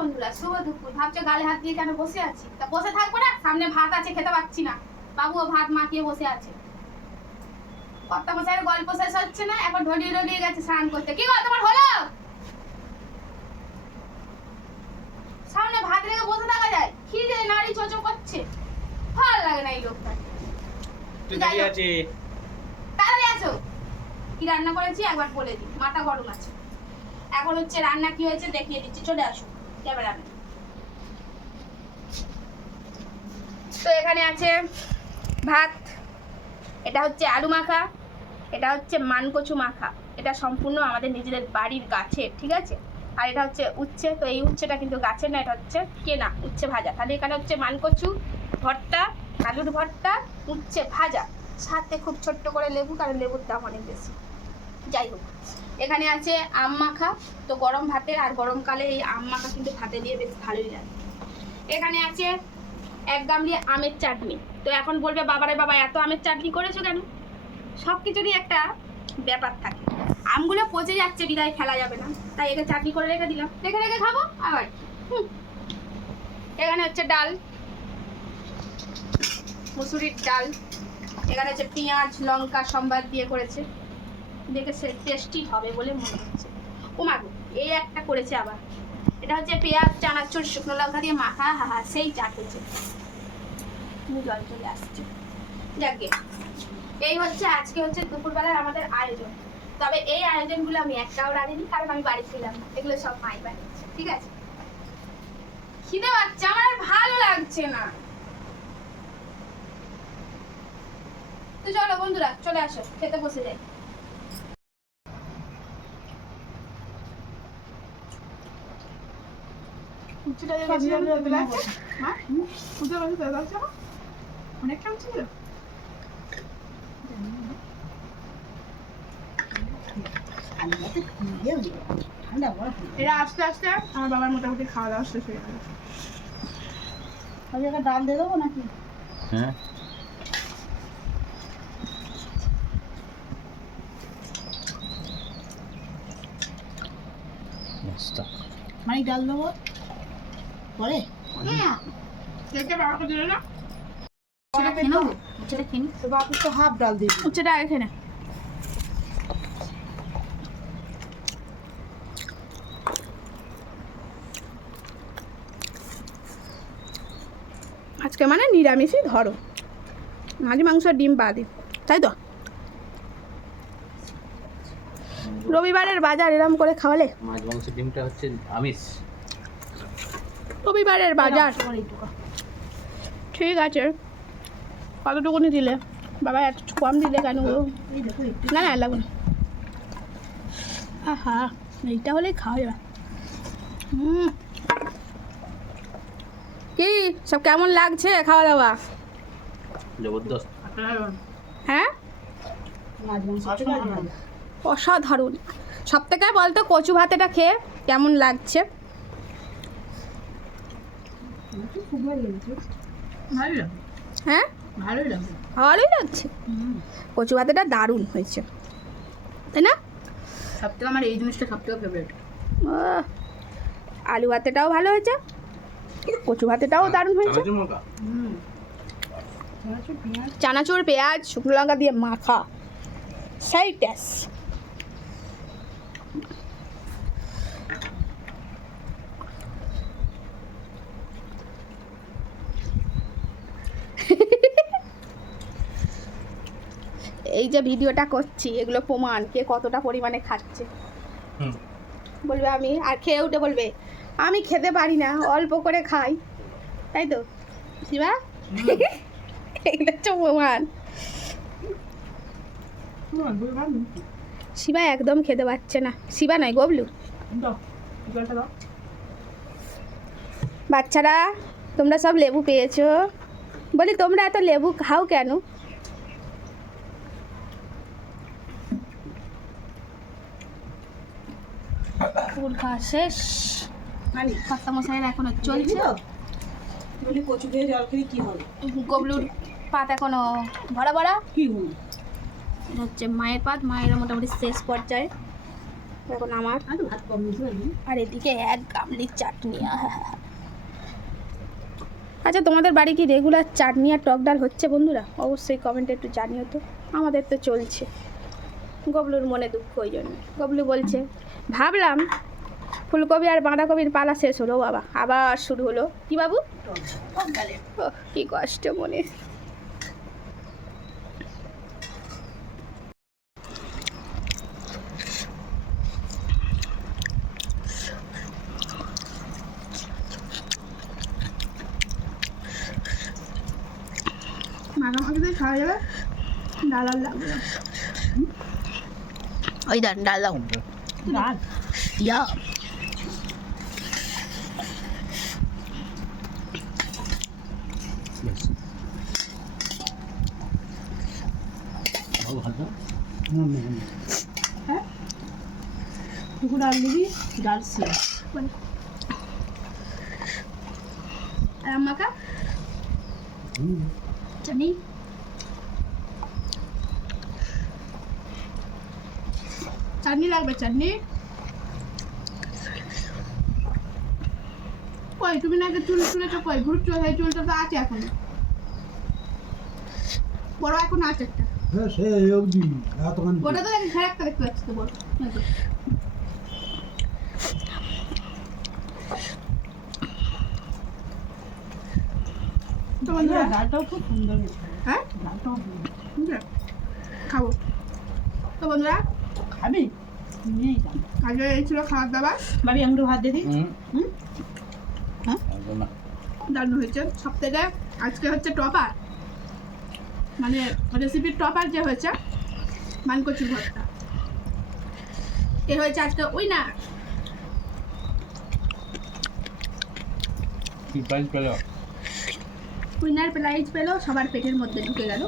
বন্ধুরা শুভ দুপুর। ভাবছ গালে হাত দিয়ে কেন বসে আছি? তা বসে থাকব না সামনে ভাত আছে খেতে পাচ্ছি না। বাবুও ভাত মাখিয়ে বসে আছে। কর্তা মশাইয়ের গল্প শেষ হচ্ছে না এখন ঢলিয়ে ঢলিয়ে গেছে স্নান করতে। কি গো তোমার হলো? সামনে ভাত রেখে বসে থাকা যায়? খিদে নাড়ি চোচো করছে। ভালো লাগে না এই লোকটা। আছে। তাড়াতাড়ি আসো। কি রান্না করেছি একবার বলে দিই। মাথা গরম আছে। এখন হচ্ছে রান্না কি হয়েছে দেখিয়ে দিচ্ছি। চলে আসো। তো এখানে আছে ভাত, এটা হচ্ছে আলু মাখা, এটা হচ্ছে মানকচু মাখা। এটা সম্পূর্ণ আমাদের নিজেদের বাড়ির গাছের ঠিক আছে? আর এটা হচ্ছে উচ্ছে, তো এই উচ্ছেটা কিন্তু গাছের না, এটা হচ্ছে কেনা, উচ্ছে ভাজা। তাহলে এখানে হচ্ছে মানকচু ভর্তা, আলুর ভর্তা, উচ্ছে ভাজা। সাথে খুব ছোট্ট করে লেবু, কারণ লেবুর দাম অনেক বেশি। যাই হোক। এখানে আছে আম মাখা। তো গরম ভাতের আর গরমকালে এই আম মাখা কিন্তু ভাতে দিয়ে বেশ ভালোই লাগে। এখানে আছে এক গামলি আমের চাটনি। তো এখন বলবে, বাবারে বাবা, এত আমের চাটনি করেছ কেন? সব কিছুরই একটা ব্যাপার থাকে। আমগুলো পচে যাচ্ছে, বিদায় ফেলা যাবে না। তাই একে চাটনি করে রেখে দিলাম। রেখে রেখে খাব? আবার। এখানে হচ্ছে ডাল। মুসুরির ডাল। এখানে হচ্ছে পেঁয়াজ, লঙ্কা, সম্বাদ দিয়ে করেছে। দেখে সে টেস্টি হবে বলে মনে হচ্ছে। ও মাগো এই একটা করেছে আবার। এটা হচ্ছে পেঁয়াজ, চানাচুর, শুকনো লঙ্কা দিয়ে মাখা, হা হা, সেই চাট হয়েছে মুখ জল চলে আসছে। যাকে এই হচ্ছে আজকে হচ্ছে দুপুরবেলার আমাদের আয়োজন। তবে এই আয়োজনগুলো আমি একটাও রাঁধিনি, কারণ আমি বাড়ি ছিলাম। এগুলো সব মাই বানিয়েছে, ঠিক আছে? খিদে পাচ্ছে, আমার আর ভালো লাগছে না। তো চলো বন্ধুরা, চলে আসো, খেতে বসে যাই উচ্চটা যে বেশি হলে তো লাগছে হ্যাঁ উচ্চটা বেশি তো লাগছে না অনেকটা উঁচু ছিল। এটা আস্তে আস্তে আমার বাবার মোটামুটি খাওয়া দাওয়া শেষ হয়ে গেল। ডাল দিয়ে দেবো নাকি? হ্যাঁ। মানে ডাল দেবো? তো হাফ ডাল আগে খেয়ে আজকে মানে নিরামিষই ধরো। মাছ মাংস ডিম বাদে তাই তো? রবিবারের বাজার এরম করে খাওয়ালে? মাছ মাংস ডিমটা হচ্ছে আমিষ। রবিবারের বাজার। ঠিক আছে। কতটুকুনি দিলে? বাবা এত কম দিলে কেন না না লাগবে না আহা এইটা হলেই খাওয়া যাবে। হুম কি সব কেমন লাগছে খাওয়া দাওয়া? জবরদস্ত। হ্যাঁ? অসাধারণ। সব থেকে বলতো কচু ভাতেটা খেয়ে কেমন লাগছে? খুব ভালো লেগেছে। ভালো লাগে হ্যাঁ? ভালোই লাগে ভালোই লাগছে। কচু ভাতেটা দারুণ হয়েছে। তাই না? সব থেকে আমার এই জিনিসটা সব থেকে ফেভারিট আলু ভাতেটাও ভালো হয়েছে। কচু ভাতেটাও দারুণ হয়েছে। চানাচুর পেঁয়াজ। চানাচুর পেঁয়াজ শুকনো লঙ্কা দিয়ে মাখা। সেই টেস্ট এই যে ভিডিওটা করছি এগুলো প্রমাণ কে কতটা পরিমাণে খাচ্ছে। বলবে আমি আর খেয়ে উঠে বলবে আমি খেতে পারি না অল্প করে খাই। তাই তো? শিবা? এগুলো হচ্ছে প্রমাণ। শিবা একদম খেতে পারছে না। শিবা নয় গবলু? বাচ্চারা তোমরা সব লেবু পেয়েছ। বলি তোমরা এত লেবু খাও কেন? ফুল খাওয়া শেষ নানি কর্তা মশাইয়ের এখনও চলছে। বলি কচু খেয়ে জল খেয়ে কি হবে? গবলুর পাত এখনও ভরা ভরা। কি হবে এটা হচ্ছে মায়ের পাত। মায়ের মোটামুটি শেষ পর্যায়ে। এখন আমার। আর এদিকে এক গামলির চাটনি। আচ্ছা তোমাদের বাড়ি কি রেগুলার চাটনি আর টক ডাল হচ্ছে বন্ধুরা? অবশ্যই কমেন্টে একটু জানিও তো। আমাদের তো চলছে। গবলুর মনে দুঃখ ওই জন্য। গবলু বলছে, ভাবলাম ফুলকপি আর বাঁধাকপির পালা শেষ হলো বাবা, আবার শুরু হলো। কি বাবু? কি কষ্ট মনে। খাওয়া যাবে? আর লাগবে না। ওই দেন ডাল দাও ডাল ইয়া ব্যাস। বাবু ভাত দাও। হ্যাঁ টুকু ডাল দিবি ডাল শেষ আর মাখা হুম। চাটনি লাগবে চাটনি? কই তুমি না আগে চুল চুলেছো কই? ভুট চুল সেই চুলটা তো আছে এখন। বড় এখন আছে একটা। হ্যাঁ সে অবধি ওটা তো ঘরে একটা দেখতে পাচ্ছি তো বড়। তো। তো বন্ধুরা ডালটাও খুব সুন্দর হ্যাঁ? ডালটাও? খাব। তো বন্ধুরা খাবি? আজকে এই ছিল খাবার দাবার? বাড়ি একটু ভাত। হুম? হ্যাঁ? দারুণ হয়েছে। সব থেকে আজকে হচ্ছে টপার। মানে রেসিপির টপার যে হয়েছে মানকচুর ভর্তা। এ হয়েছে আজকে প্রাইস পেল? উইনার প্রাইজ পেল সবার পেটের মধ্যে ঢুকে গেল।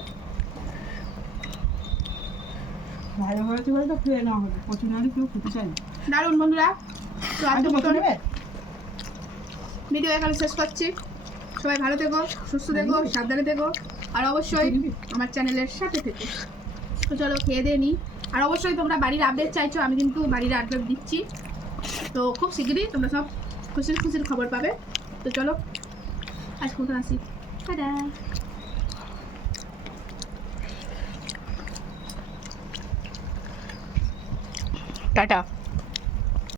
ভালো হয়েছে বলে তো খেয়ে নেওয়া হলো প্রচুর নাহলে কেউ খেতে না। দারুণ বন্ধুরা তো আজকে মতন ভিডিও এখানে শেষ করছি। সবাই ভালো থেকো সুস্থ থেকো সাবধানে থেকো। আর অবশ্যই আমার চ্যানেলের সাথে থেকো। তো চলো খেয়ে দিয়ে নিই আর অবশ্যই তোমরা বাড়ির আপডেট চাইছো আমি কিন্তু বাড়ির আপডেট দিচ্ছি। তো খুব শীঘ্রই তোমরা সব খুশির খুশির খবর পাবে। তো চলো আজ মতন আসি। টাটা। টাটা